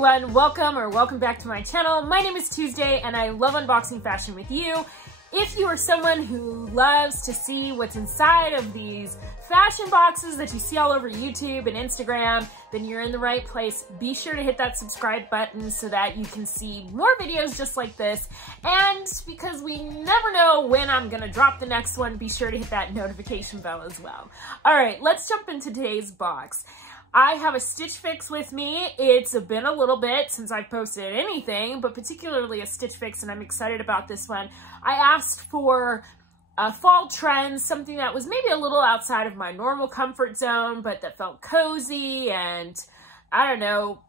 everyone, welcome back to my channel. My name is Tuesday and I love unboxing fashion with you. If you are someone who loves to see what's inside of these fashion boxes that you see all over YouTube and Instagram, then you're in the right place. Be sure to hit that subscribe button so that you can see more videos just like this. And because we never know when I'm gonna drop the next one, be sure to hit that notification bell as well. All right, let's jump into today's box. I have a Stitch Fix with me. It's been a little bit since I've posted anything, but particularly a Stitch Fix, and I'm excited about this one. I asked for fall trends, something that was maybe a little outside of my normal comfort zone, but that felt cozy and, I don't know,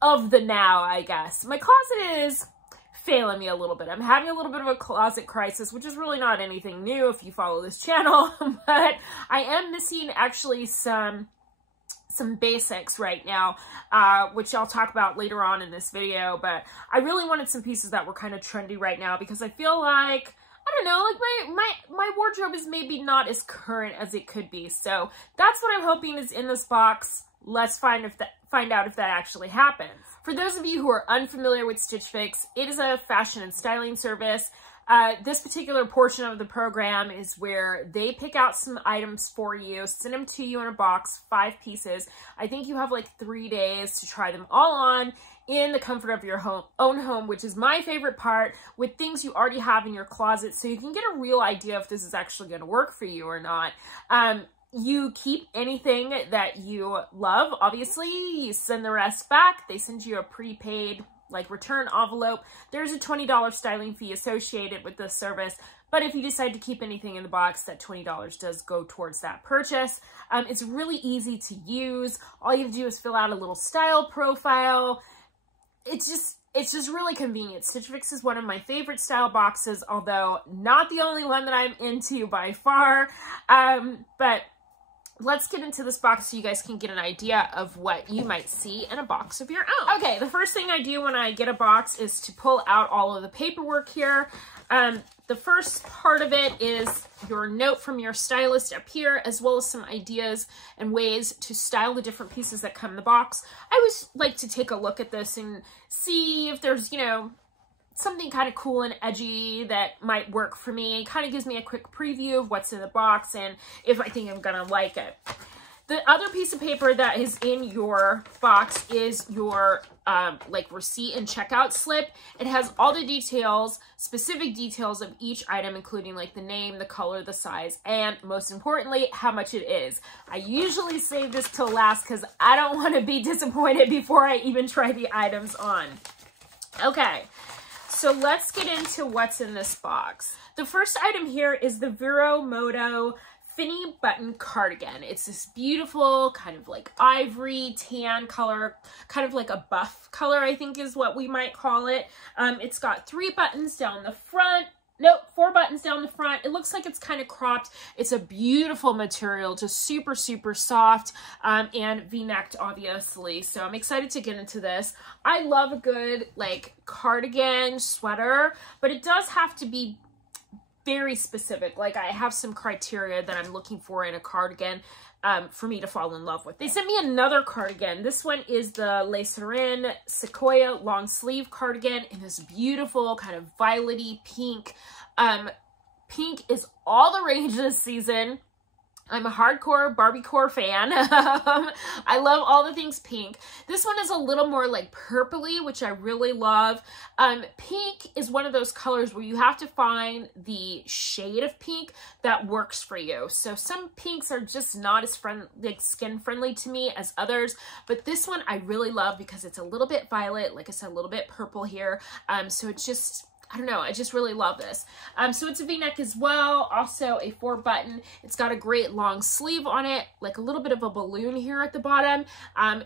of the now, I guess. My closet is failing me a little bit. I'm having a little bit of a closet crisis, which is really not anything new if you follow this channel, but I am missing actually some basics right now, which I'll talk about later on in this video, but I really wanted some pieces that were kind of trendy right now because I feel like, I don't know, like my wardrobe is maybe not as current as it could be. So that's what I'm hoping is in this box. Let's find out if that actually happens. For those of you who are unfamiliar with Stitch Fix, it is a fashion and styling service. This particular portion of the program is where they pick out some items for you, send them to you in a box, 5 pieces. I think you have like 3 days to try them all on in the comfort of your own home, which is my favorite part, with things you already have in your closet, so you can get a real idea if this is actually going to work for you or not. You keep anything that you love, obviously. You send the rest back. They send you a prepaid return envelope. There's a $20 styling fee associated with this service, but if you decide to keep anything in the box, that $20 does go towards that purchase. It's really easy to use. All you have to do is fill out a little style profile. It's just really convenient. Stitch Fix is one of my favorite style boxes, although not the only one that I'm into by far. But let's get into this box so you guys can get an idea of what you might see in a box of your own. Okay, the first thing I do when I get a box is to pull out all of the paperwork here. The first part of it is your note from your stylist up here, as well as some ideas and ways to style the different pieces that come in the box. I always like to take a look at this and see if there's, you know, something kind of cool and edgy that might work for me. It kind of gives me a quick preview of what's in the box and if I think I'm gonna like it. The other piece of paper that is in your box is your receipt and checkout slip. It has all the details, specific details of each item, including like the name, the color, the size, and most importantly, how much it is. I usually save this till last because I don't want to be disappointed before I even try the items on. Okay. So let's get into what's in this box. The first item here is the Vero Moda Finny button cardigan. It's this beautiful kind of like ivory tan color, kind of like a buff color, I think is what we might call it. It's got 3 buttons down the front. Nope, 4 buttons down the front. It looks like it's kind of cropped. It's a beautiful material, just super, super soft, and V-necked, obviously. So I'm excited to get into this. I love a good, like, cardigan sweater, but it does have to be very specific. Like, I have some criteria that I'm looking for in a cardigan for me to fall in love with. They sent me another cardigan. This one is the Serein Secoya long sleeve cardigan in this beautiful kind of violety pink. Pink is all the rage this season. I'm a hardcore Barbiecore fan. I love all the things pink. This one is a little more like purpley, which I really love. Pink is one of those colors where you have to find the shade of pink that works for you. So some pinks are just not as skin friendly to me as others, but this one I really love because it's a little bit violet, like I said, a little bit purple here. So it's just, I don't know, I just really love this. So it's a V-neck as well, also a 4 button. It's got a great long sleeve on it, like a little bit of a balloon here at the bottom.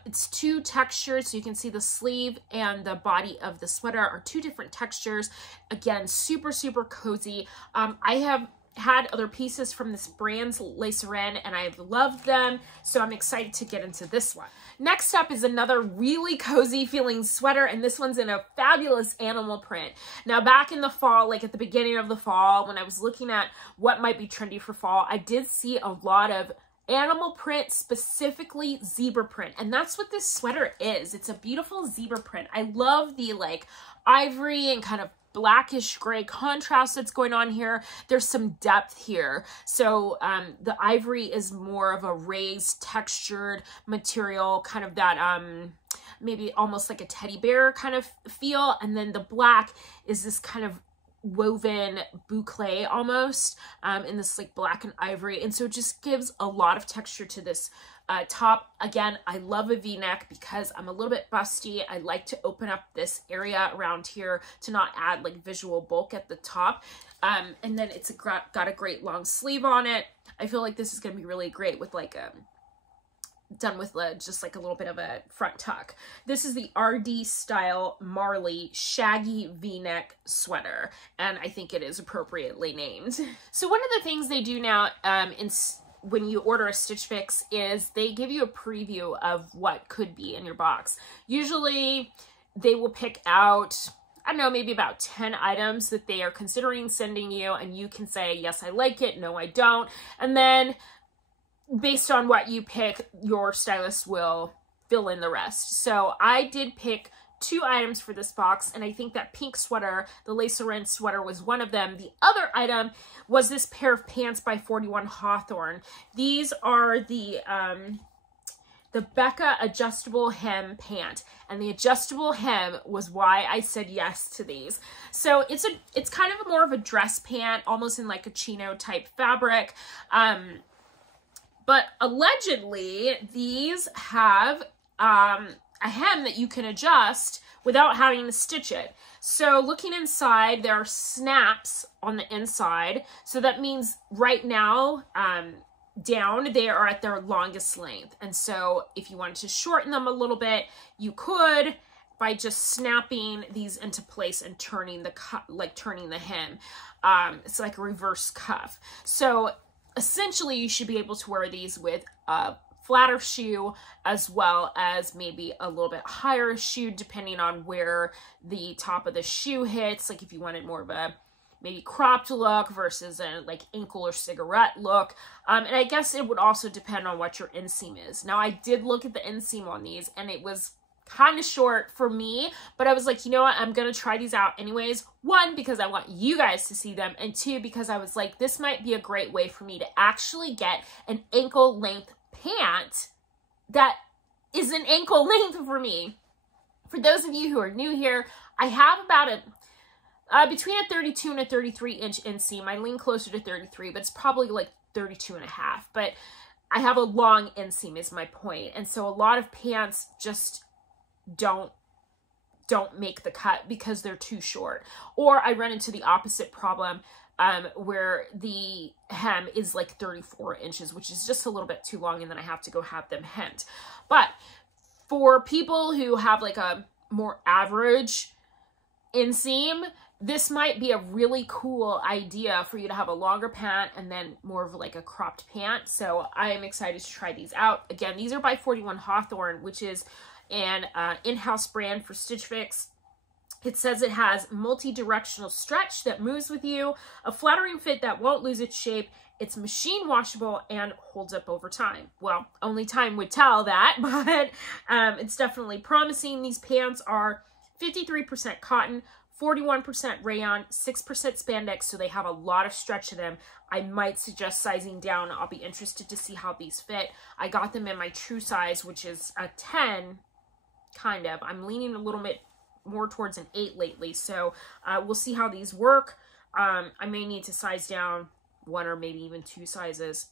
It's 2 textures, so you can see the sleeve and the body of the sweater are 2 different textures. Again, super, super cozy. I have had other pieces from this brand's Serein and I've loved them, so I'm excited to get into this one. Next up is another really cozy feeling sweater, and this one's in a fabulous animal print. Now back in the fall, like at the beginning of the fall, when I was looking at what might be trendy for fall, I did see a lot of animal print, specifically zebra print. And that's what this sweater is. It's a beautiful zebra print. I love the like ivory and kind of blackish gray contrast that's going on here. There's some depth here. So the ivory is more of a raised textured material, kind of that maybe almost like a teddy bear kind of feel. And then the black is this kind of woven boucle almost in this like black and ivory, and so it just gives a lot of texture to this top. Again, I love a v-neck because I'm a little bit busty. I like to open up this area around here to not add like visual bulk at the top, and then it's got a great long sleeve on it. I feel like this is going to be really great with like a done with just like a little bit of a front tuck. This is the RD style Marlee shaggy v-neck sweater, and I think it is appropriately named. So one of the things they do now when you order a Stitch Fix is they give you a preview of what could be in your box. Usually they will pick out, I don't know, maybe about 10 items that they are considering sending you, and you can say, yes, I like it, no, I don't. And then based on what you pick, your stylist will fill in the rest. So I did pick 2 items for this box, and I think that pink sweater, the Le Serein sweater, was one of them. The other item was this pair of pants by 41 Hawthorn. These are the Becca adjustable hem pant, and the adjustable hem was why I said yes to these. So it's kind of more of a dress pant, almost in like a chino type fabric. But allegedly, these have a hem that you can adjust without having to stitch it. So looking inside, there are snaps on the inside. So that means right now, down, they are at their longest length. And so if you wanted to shorten them a little bit, you could by just snapping these into place and turning the hem. It's like a reverse cuff. So essentially, you should be able to wear these with a flatter shoe as well as maybe a little bit higher shoe, depending on where the top of the shoe hits. Like if you wanted more of a maybe cropped look versus a like ankle or cigarette look. And I guess it would also depend on what your inseam is. Now, I did look at the inseam on these, and it was kind of short for me, but I was like, you know what, I'm gonna try these out anyways. 1, because I want you guys to see them, and 2, because I was like, this might be a great way for me to actually get an ankle length pant that is an ankle length for me. For those of you who are new here, I have about between a 32 and a 33 inch inseam. I lean closer to 33, but it's probably like 32 and a half, but I have a long inseam is my point. And so a lot of pants just don't make the cut because they're too short. Or I run into the opposite problem where the hem is like 34 inches, which is just a little bit too long, and then I have to go have them hemmed. But for people who have like a more average inseam, this might be a really cool idea for you to have a longer pant and then more of like a cropped pant. So I am excited to try these out. Again, these are by 41 Hawthorn, which is an in-house brand for Stitch Fix. It says it has multi-directional stretch that moves with you, a flattering fit that won't lose its shape, it's machine washable, and holds up over time. Well, only time would tell that, but it's definitely promising. These pants are 53% cotton, 41% rayon, 6% spandex, so they have a lot of stretch to them. I might suggest sizing down. I'll be interested to see how these fit. I got them in my true size, which is a 10, kind of. I'm leaning a little bit more towards an 8 lately, so we'll see how these work. I may need to size down 1 or maybe even 2 sizes,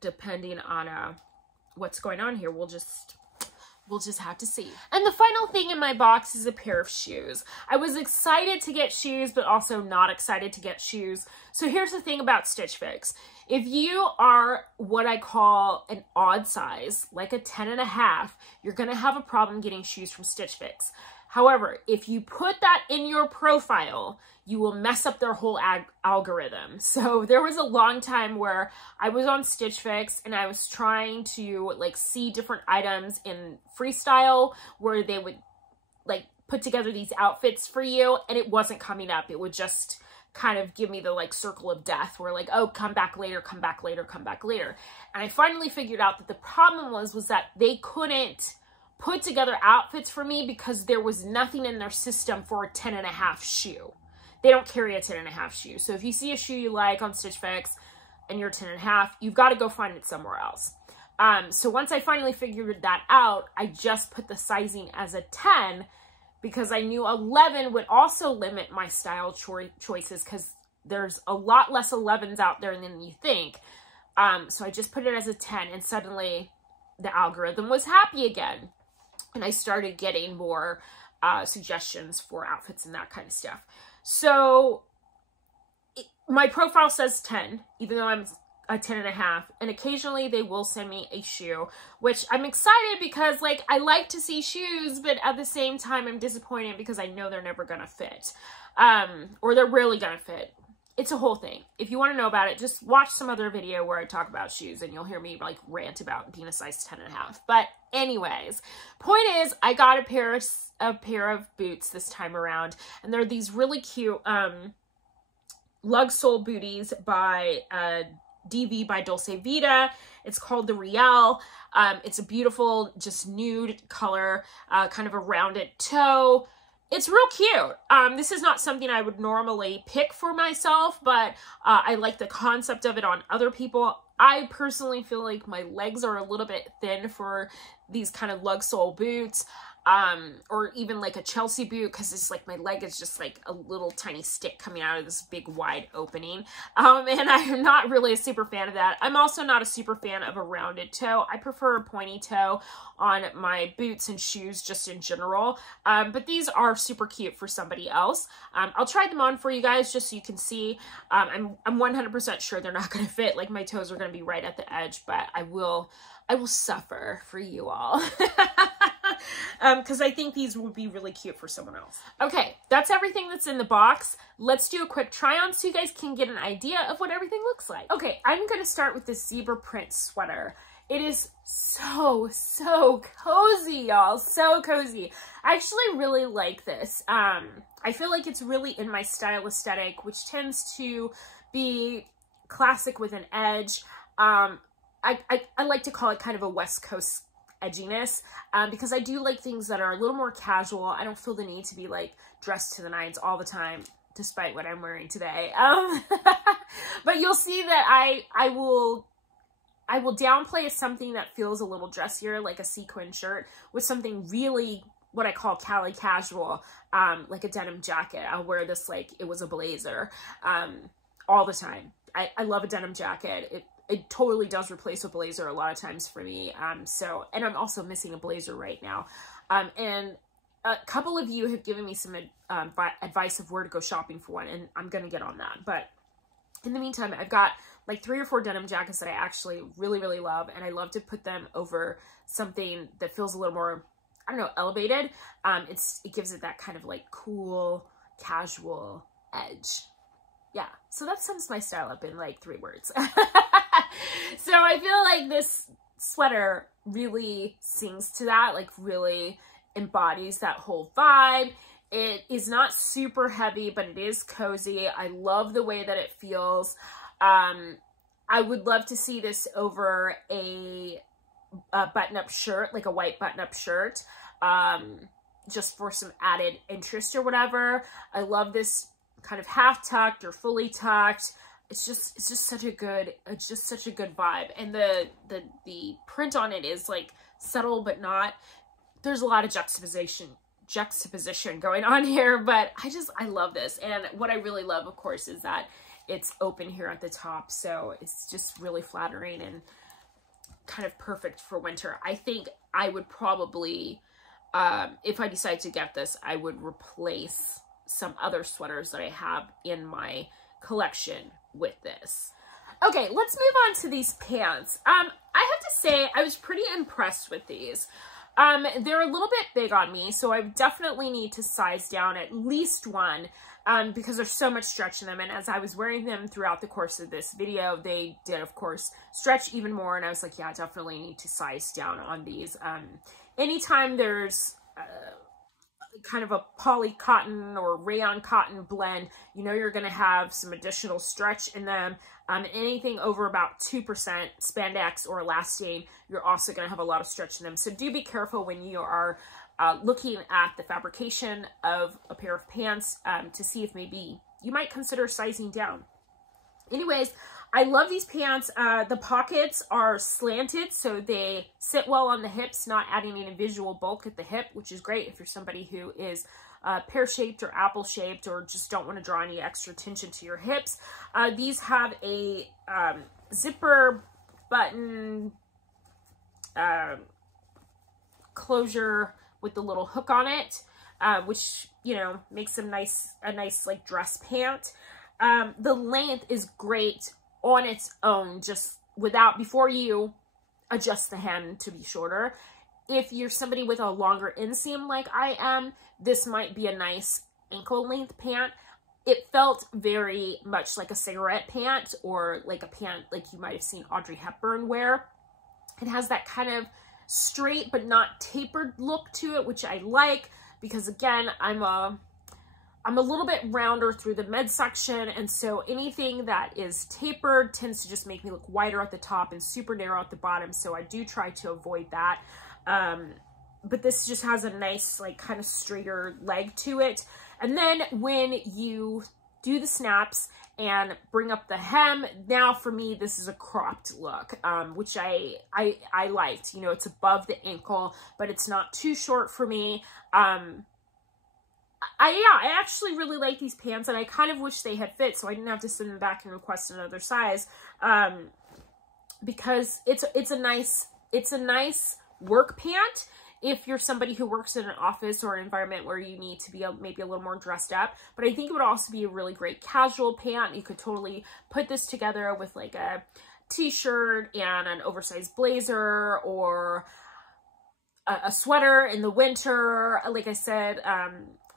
depending on what's going on here. We'll just have to see. And the final thing in my box is a pair of shoes. I was excited to get shoes, but also not excited to get shoes. So here's the thing about Stitch Fix. If you are what I call an odd size, like a 10.5, you're gonna have a problem getting shoes from Stitch Fix. However, if you put that in your profile, you will mess up their whole algorithm. So there was a long time where I was on Stitch Fix and I was trying to like see different items in freestyle where they would like put together these outfits for you, and it wasn't coming up. It would just kind of give me the like circle of death where like, oh, come back later, come back later, come back later. And I finally figured out that the problem was that they couldn't put together outfits for me because there was nothing in their system for a 10.5 shoe. They don't carry a 10.5 shoe. So if you see a shoe you like on Stitch Fix and you're 10.5, you've got to go find it somewhere else. So once I finally figured that out, I just put the sizing as a 10 because I knew 11 would also limit my style choices because there's a lot less 11s out there than you think. So I just put it as a 10 and suddenly the algorithm was happy again. And I started getting more suggestions for outfits and that kind of stuff. So my profile says 10, even though I'm a 10.5, and occasionally they will send me a shoe, which I'm excited because like I like to see shoes, but at the same time I'm disappointed because I know they're never gonna fit, or they're really gonna fit. It's a whole thing. If you want to know about it, just watch some other video where I talk about shoes and you'll hear me like rant about being a size 10.5. But anyways, point is I got a pair of boots this time around, and they're these really cute lug sole booties by DV by Dolce Vita. It's called the Rielle. It's a beautiful, just nude color, kind of a rounded toe. It's real cute. This is not something I would normally pick for myself, but I like the concept of it on other people. I personally feel like my legs are a little bit thin for these kind of lug sole boots. Or even like a Chelsea boot, because it's like my leg is just like a little tiny stick coming out of this big wide opening. And I'm not really a super fan of that. I'm also not a super fan of a rounded toe. I prefer a pointy toe on my boots and shoes just in general. But these are super cute for somebody else. I'll try them on for you guys just so you can see. I'm 100% sure they're not going to fit. Like my toes are going to be right at the edge, but I will suffer for you all. Because I think these would be really cute for someone else. Okay, that's everything that's in the box. Let's do a quick try on so you guys can get an idea of what everything looks like. Okay, I'm going to start with this zebra print sweater. It is so cozy, y'all. So cozy. I actually really like this. I feel like it's really in my style aesthetic, which tends to be classic with an edge. I like to call it kind of a West Coast edginess, because I do like things that are a little more casual. I don't feel the need to be like dressed to the nines all the time, despite what I'm wearing today. But you'll see that I will downplay something that feels a little dressier, like a sequin shirt, with something really what I call Cali casual, like a denim jacket. I'll wear this like it was a blazer all the time. I love a denim jacket. It totally does replace a blazer a lot of times for me. And I'm also missing a blazer right now. And a couple of you have given me some advice of where to go shopping for one, and I'm going to get on that. But in the meantime, I've got like 3 or 4 denim jackets that I actually really love, and I love to put them over something that feels a little more, I don't know, elevated. It gives it that kind of like cool, casual edge. Yeah, so that sums my style up in like 3 words. So I feel like this sweater really sings to that, like really embodies that whole vibe. It is not super heavy, but it is cozy. I love the way that it feels. I would love to see this over a button-up shirt, like a white button-up shirt, just for some added interest or whatever. I love this kind of half tucked or fully tucked. It's just such a good vibe. And the print on it is like subtle, but not, there's a lot of juxtaposition going on here, but I love this. And what I really love, of course, is that it's open here at the top. So it's just really flattering and kind of perfect for winter. I think I would probably, if I decide to get this, I would replace some other sweaters that I have in my collection with this. Okay, let's move on to these pants. I have to say I was pretty impressed with these. They're a little bit big on me, so I definitely need to size down at least one, because there's so much stretch in them. And as I was wearing them throughout the course of this video, they did, of course, stretch even more. And I was like, yeah, I definitely need to size down on these. Anytime there's kind of a poly cotton or rayon cotton blend, you know you're going to have some additional stretch in them. Anything over about 2% spandex or elastane, you're also going to have a lot of stretch in them. So do be careful when you are looking at the fabrication of a pair of pants to see if maybe you might consider sizing down. Anyways, I love these pants. The pockets are slanted, so they sit well on the hips, not adding any visual bulk at the hip, which is great if you're somebody who is pear-shaped or apple-shaped or just don't want to draw any extra tension to your hips. These have a zipper button closure with the little hook on it, which, you know, makes them a nice like dress pant. The length is great on its own, just before you adjust the hem to be shorter. If you're somebody with a longer inseam like I am, this might be a nice ankle length pant. It felt very much like a cigarette pant, or like a pant like you might have seen Audrey Hepburn wear. It has that kind of straight but not tapered look to it, which I like, because again, I'm a little bit rounder through the midsection, and so anything that is tapered tends to just make me look wider at the top and super narrow at the bottom, so I do try to avoid that. But this just has a nice, like, kind of straighter leg to it. And then when you do the snaps and bring up the hem, now for me, this is a cropped look, which I liked. You know, it's above the ankle, but it's not too short for me. I actually really like these pants, and I kind of wish they had fit so I didn't have to send them back and request another size, because it's a nice work pant if you're somebody who works in an office or an environment where you need to be maybe a little more dressed up. But I think it would also be a really great casual pant. You could totally put this together with like a t-shirt and an oversized blazer, or a sweater in the winter. Like I said,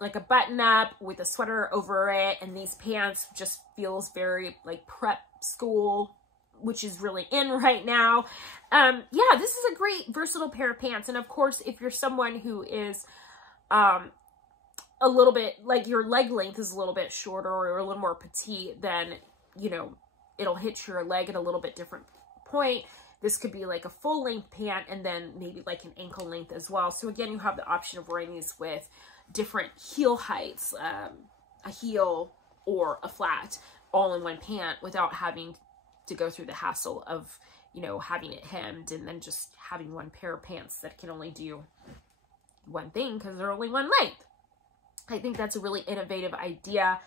like a button up with a sweater over it, and these pants just feels very like prep school, which is really in right now. Yeah, this is a great versatile pair of pants. And of course, if you're someone who is a little bit, like your leg length is a little bit shorter or a little more petite, then, you know, it'll hit your leg at a little bit different point. This could be like a full length pant and then maybe like an ankle length as well. So again, you have the option of wearing these with different heel heights, a heel or a flat, all in one pant without having to go through the hassle of, you know, having it hemmed and then just having one pair of pants that can only do one thing because they're only one length. I think that's a really innovative idea.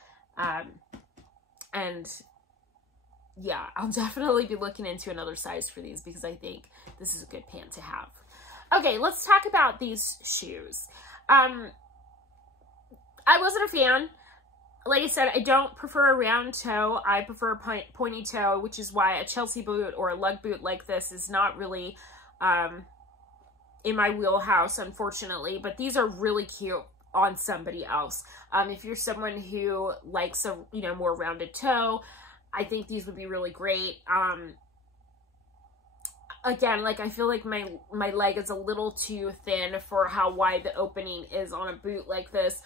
And yeah, I'll definitely be looking into another size for these because I think this is a good pant to have. Okay, let's talk about these shoes. I wasn't a fan. Like I said, I don't prefer a round toe. I prefer a pointy toe, which is why a Chelsea boot or a lug boot like this is not really in my wheelhouse, unfortunately. But these are really cute on somebody else. If you're someone who likes a, you know, more rounded toe, I think these would be really great. Again, like I feel like my leg is a little too thin for how wide the opening is on a boot like this.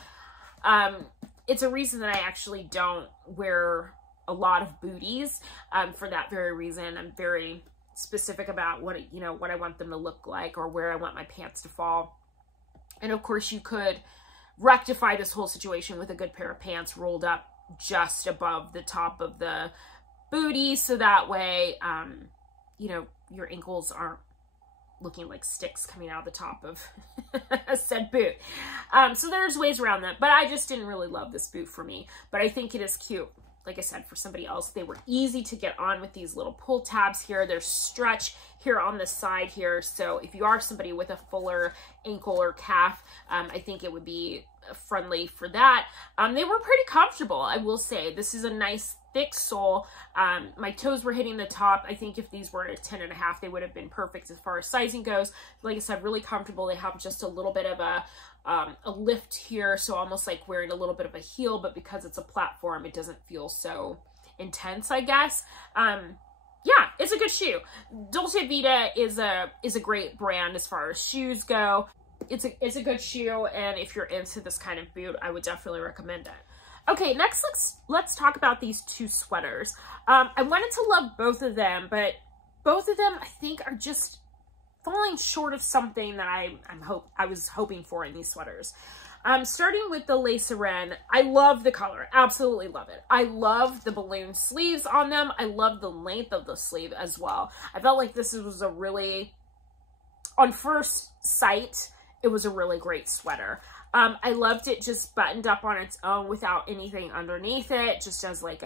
It's a reason that I actually don't wear a lot of booties, for that very reason. I'm very specific about what, you know, what I want them to look like or where I want my pants to fall. And of course you could rectify this whole situation with a good pair of pants rolled up just above the top of the booty. So that way, you know, your ankles aren't looking like sticks coming out of the top of a said boot. So there's ways around that, but I just didn't really love this boot for me, but I think it is cute. Like I said, for somebody else, they were easy to get on with these little pull tabs here. There's stretch here on the side here. So if you are somebody with a fuller ankle or calf, I think it would be friendly for that. They were pretty comfortable, I will say. This is a nice thick sole. My toes were hitting the top. I think if these were at 10.5, they would have been perfect as far as sizing goes. Like I said, really comfortable. They have just a little bit of a lift here, so almost like wearing a little bit of a heel, but because it's a platform, it doesn't feel so intense, I guess. Yeah, it's a good shoe. Dolce Vita is a great brand as far as shoes go. it's a good shoe, and if you're into this kind of boot, I would definitely recommend it. Okay, next let's talk about these two sweaters. I wanted to love both of them, but both of them I think are just falling short of something that I was hoping for in these sweaters. Starting with the Serein, I love the color, absolutely love it. I love the balloon sleeves on them. I love the length of the sleeve as well. I felt like this was a really, on first sight, it was a really great sweater. I loved it just buttoned up on its own without anything underneath it, just as like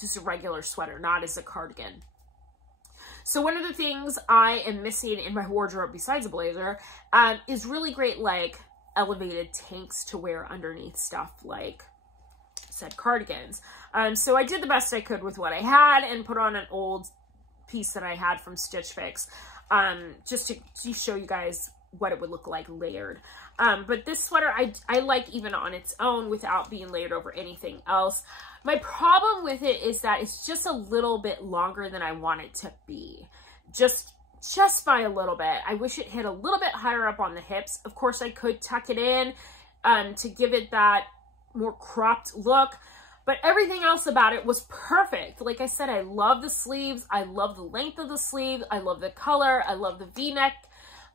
just a regular sweater, not as a cardigan. So one of the things I am missing in my wardrobe besides a blazer is really great like elevated tanks to wear underneath stuff like said cardigans. So I did the best I could with what I had and put on an old piece that I had from Stitch Fix just to show you guys what it would look like layered. But this sweater I like even on its own without being layered over anything else. My problem with it is that it's just a little bit longer than I want it to be. Just by a little bit. I wish it hit a little bit higher up on the hips. Of course, I could tuck it in to give it that more cropped look, but everything else about it was perfect. Like I said, I love the sleeves. I love the length of the sleeve. I love the color. I love the V-neck.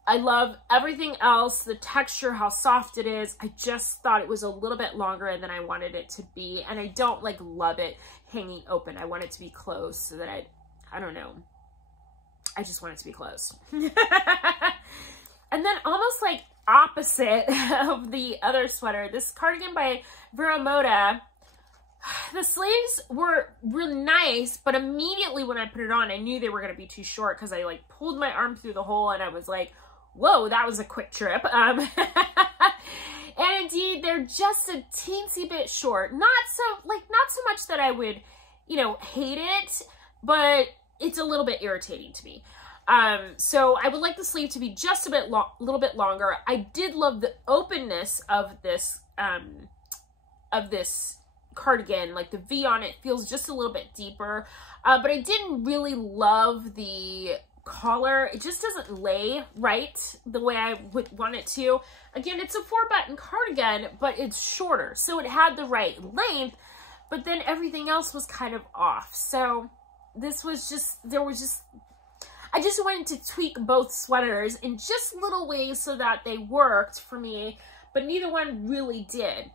I love everything else, the texture, how soft it is. I just thought it was a little bit longer than I wanted it to be, and I don't like love it hanging open. I want it to be closed so that I don't know. I just want it to be closed. And then almost like opposite of the other sweater, this cardigan by Vero Moda, the sleeves were really nice, but immediately when I put it on, I knew they were going to be too short because I like pulled my arm through the hole and I was like, whoa, that was a quick trip. And indeed, they're just a teensy bit short. Not so much that I would, you know, hate it, but it's a little bit irritating to me. So I would like the sleeve to be just a little bit longer. I did love the openness of this cardigan. Like the V on it feels just a little bit deeper, but I didn't really love the collar. It just doesn't lay right the way I would want it to. Again, it's a 4-button cardigan, but it's shorter, so it had the right length, but then everything else was kind of off. So this was just, I just wanted to tweak both sweaters in just little ways so that they worked for me, but neither one really did.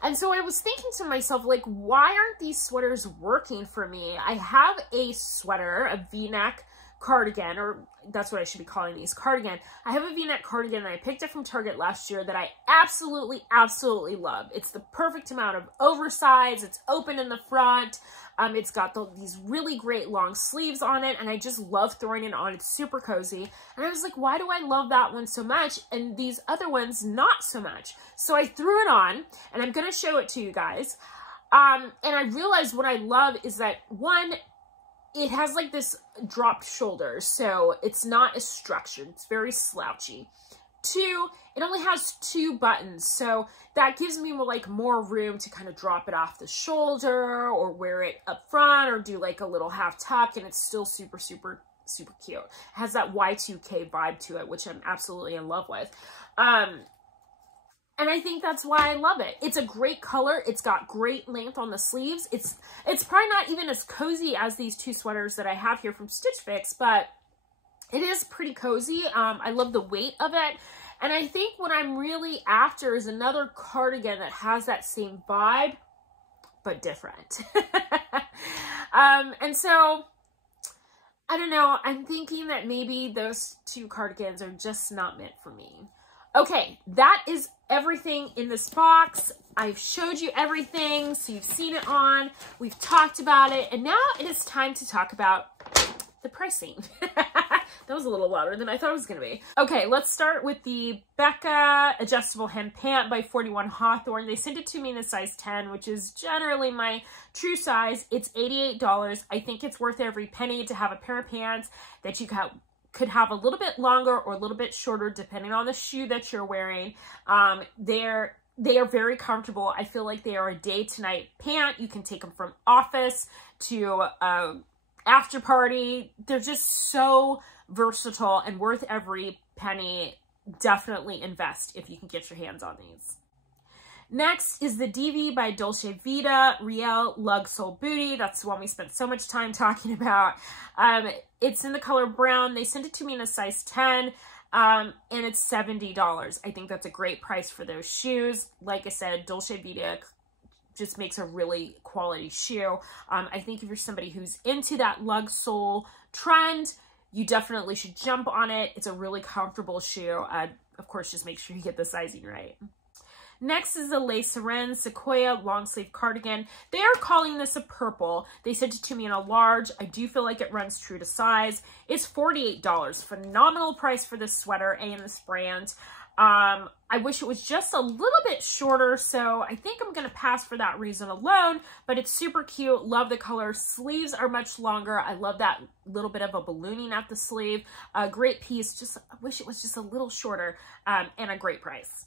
And so I was thinking to myself, like, why aren't these sweaters working for me? I have a sweater, a V-neck cardigan, or that's what I should be calling these, cardigan. I have a V-neck cardigan that I picked up from Target last year that I absolutely love. It's the perfect amount of oversize. It's open in the front. It's got these really great long sleeves on it, and I just love throwing it on. It's super cozy. And I was like, why do I love that one so much and these other ones not so much? So I threw it on, and I'm going to show it to you guys. And I realized what I love is that, one, it has like this dropped shoulder, so it's not as structured. It's very slouchy. Two, it only has 2 buttons, so that gives me more room to kind of drop it off the shoulder or wear it up front or do like a little half tuck, and it's still super cute. It has that Y2K vibe to it, which I'm absolutely in love with. And I think that's why I love it. It's a great color. It's got great length on the sleeves. It's probably not even as cozy as these 2 sweaters that I have here from Stitch Fix, but it is pretty cozy. I love the weight of it. And I think what I'm really after is another cardigan that has that same vibe, but different. And so, I don't know. I'm thinking that maybe those 2 cardigans are just not meant for me. Okay, that is everything in this box. I've showed you everything, so you've seen it on. We've talked about it, and now it is time to talk about the pricing. That was a little louder than I thought it was going to be. Okay, let's start with the Becca adjustable hem pant by 41 Hawthorn. They sent it to me in a size 10, which is generally my true size. It's $88. I think it's worth every penny to have a pair of pants that you could have a little bit longer or a little bit shorter depending on the shoe that you're wearing. They are very comfortable. I feel like they are a day to night pant. You can take them from office to after party. They're just so versatile and worth every penny definitely invest if you can get your hands on these. Next is the DV by Dolce Vita Rielle Lug Sole Bootie. That's the one we spent so much time talking about. It's in the color brown. They sent it to me in a size 10. And it's $70. I think that's a great price for those shoes. Like I said, Dolce Vita just makes a really quality shoe. I think if you're somebody who's into that lug sole trend, you definitely should jump on it. It's a really comfortable shoe. Of course, just make sure you get the sizing right. Next is the Serein Secoya long sleeve cardigan. They are calling this a purple. They sent it to me in a large. I do feel like it runs true to size. It's $48. Phenomenal price for this sweater and this brand. I wish it was just a little bit shorter, so I think I'm going to pass for that reason alone, but it's super cute. Love the color. Sleeves are much longer. I love that little bit of a ballooning at the sleeve. A great piece. Just I wish it was just a little shorter, and a great price.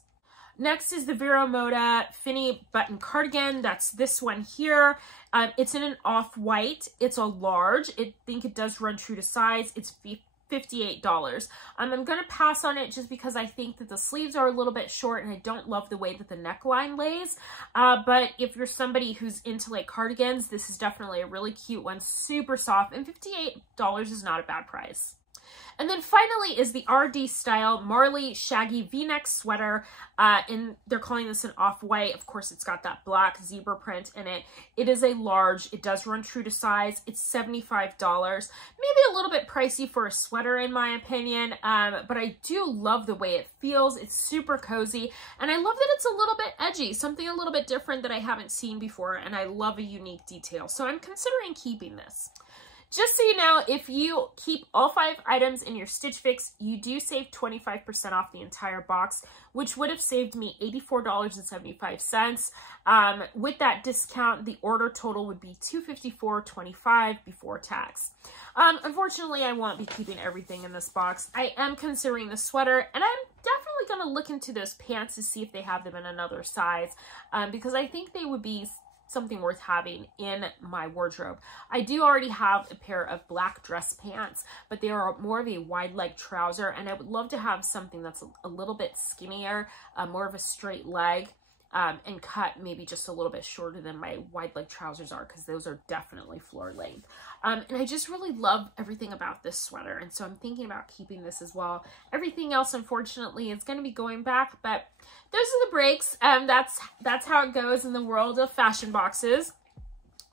Next is the Vero Moda Finny button cardigan. That's this one here. It's in an off-white. It's a large. I think it does run true to size. It's $58. I'm going to pass on it just because I think that the sleeves are a little bit short and I don't love the way that the neckline lays. But if you're somebody who's into like cardigans, this is definitely a really cute one. Super soft, and $58 is not a bad price. And then finally is the RD Style Marlee Shaggy V-neck sweater. And they're calling this an off-white. Of course, it's got that black zebra print in it. It is a large. It does run true to size. It's $75. Maybe a little bit pricey for a sweater in my opinion. But I do love the way it feels. It's super cozy. And I love that it's a little bit edgy. Something a little bit different that I haven't seen before. And I love a unique detail. So I'm considering keeping this. Just so you know, if you keep all 5 items in your Stitch Fix, you do save 25% off the entire box, which would have saved me $84.75. With that discount, the order total would be $254.25 before tax. Unfortunately, I won't be keeping everything in this box. I am considering the sweater, and I'm definitely going to look into those pants to see if they have them in another size, because I think they would be something worth having in my wardrobe. I do already have a pair of black dress pants, but they are more of a wide leg trouser, and I would love to have something that's a little bit skinnier, more of a straight leg, and cut maybe just a little bit shorter than my wide leg trousers are, because those are definitely floor length. And I just really love everything about this sweater, and so I'm thinking about keeping this as well. Everything else, unfortunately, is going to be going back, but those are the breaks. That's how it goes in the world of fashion boxes.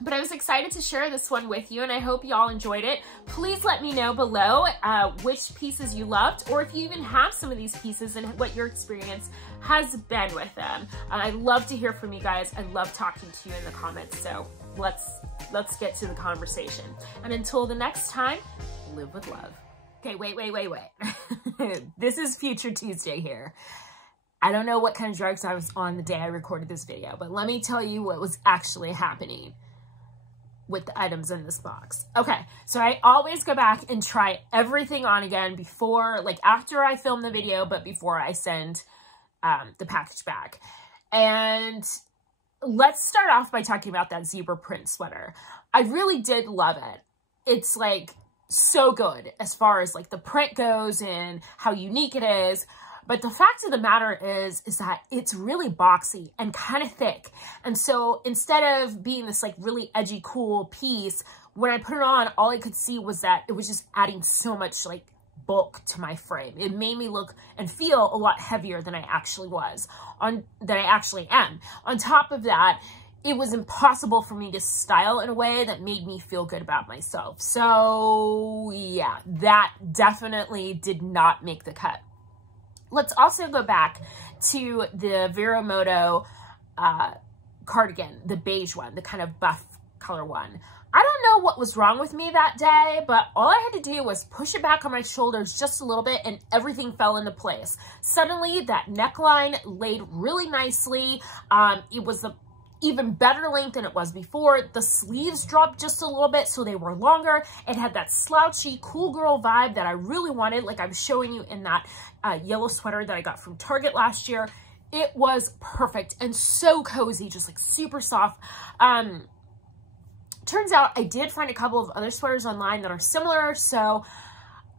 But I was excited to share this one with you, and I hope y'all enjoyed it. Please let me know below which pieces you loved, or if you even have some of these pieces and what your experience has been with them. I love to hear from you guys. I love talking to you in the comments, so let's get to the conversation. And until the next time, live with love. Okay, wait. This is Future Tuesday here. I don't know what kind of drugs I was on the day I recorded this video, but let me tell you what was actually happening with the items in this box. Okay, so I always go back and try everything on again before, like after I film the video, but before I send the package back. And let's start off by talking about that zebra print sweater. I really did love it. It's like so good as far as like the print goes and how unique it is. But the fact of the matter is that it's really boxy and kind of thick. And so instead of being this like really edgy, cool piece, when I put it on, all I could see was that it was just adding so much like bulk to my frame. It made me look and feel a lot heavier than I actually am. On top of that, it was impossible for me to style in a way that made me feel good about myself. So yeah, that definitely did not make the cut. Let's also go back to the Vero Moda cardigan, the beige one, the kind of buff color one. I don't know what was wrong with me that day, but all I had to do was push it back on my shoulders just a little bit and everything fell into place. Suddenly, that neckline laid really nicely. It was a even better length than it was before. The sleeves dropped just a little bit, so they were longer. It had that slouchy, cool girl vibe that I really wanted, like I was showing you in that yellow sweater that I got from Target last year. It was perfect and so cozy, just like super soft. Turns out I did find a couple of other sweaters online that are similar, so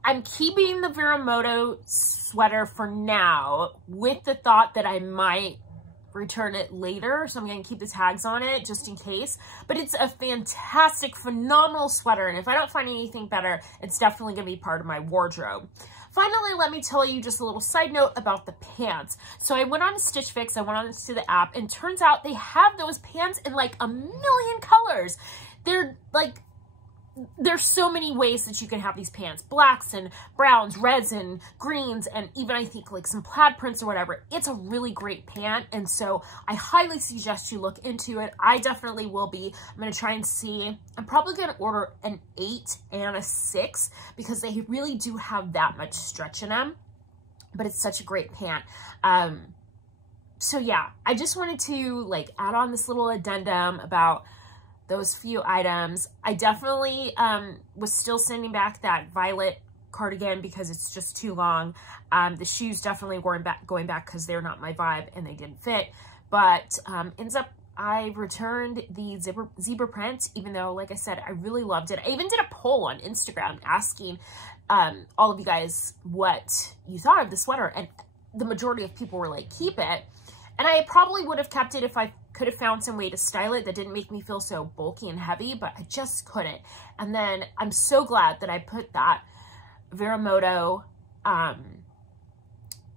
I'm keeping the Vero Moda sweater for now with the thought that I might return it later. So I'm going to keep the tags on it just in case. But it's a fantastic, phenomenal sweater. And if I don't find anything better, it's definitely going to be part of my wardrobe. Finally, let me tell you just a little side note about the pants. So I went on to Stitch Fix, I went on to the app, and turns out they have those pants in like a million colors. They're like, there's so many ways that you can have these pants. Blacks and browns, reds and greens, and even I think like some plaid prints or whatever. It's a really great pant, and so I highly suggest you look into it. I definitely will be. I'm going to try and see. I'm probably going to order an 8 and a 6 because they really do have that much stretch in them, but it's such a great pant. So yeah, I just wanted to like add on this little addendum about those few items. I definitely was still sending back that violet cardigan because it's just too long. The shoes definitely weren't going back because they're not my vibe and they didn't fit. But ends up I returned the zebra print, even though, like I said, I really loved it. I even did a poll on Instagram asking all of you guys what you thought of the sweater, and the majority of people were like, keep it. And I probably would have kept it if I could have found some way to style it that didn't make me feel so bulky and heavy, but I just couldn't. And then I'm so glad that I put that Vero Moda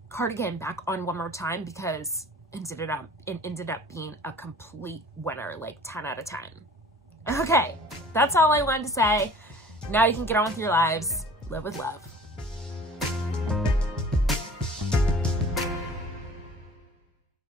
cardigan back on one more time because it ended up being a complete winner, like 10 out of 10. Okay, that's all I wanted to say. Now you can get on with your lives. Live with love.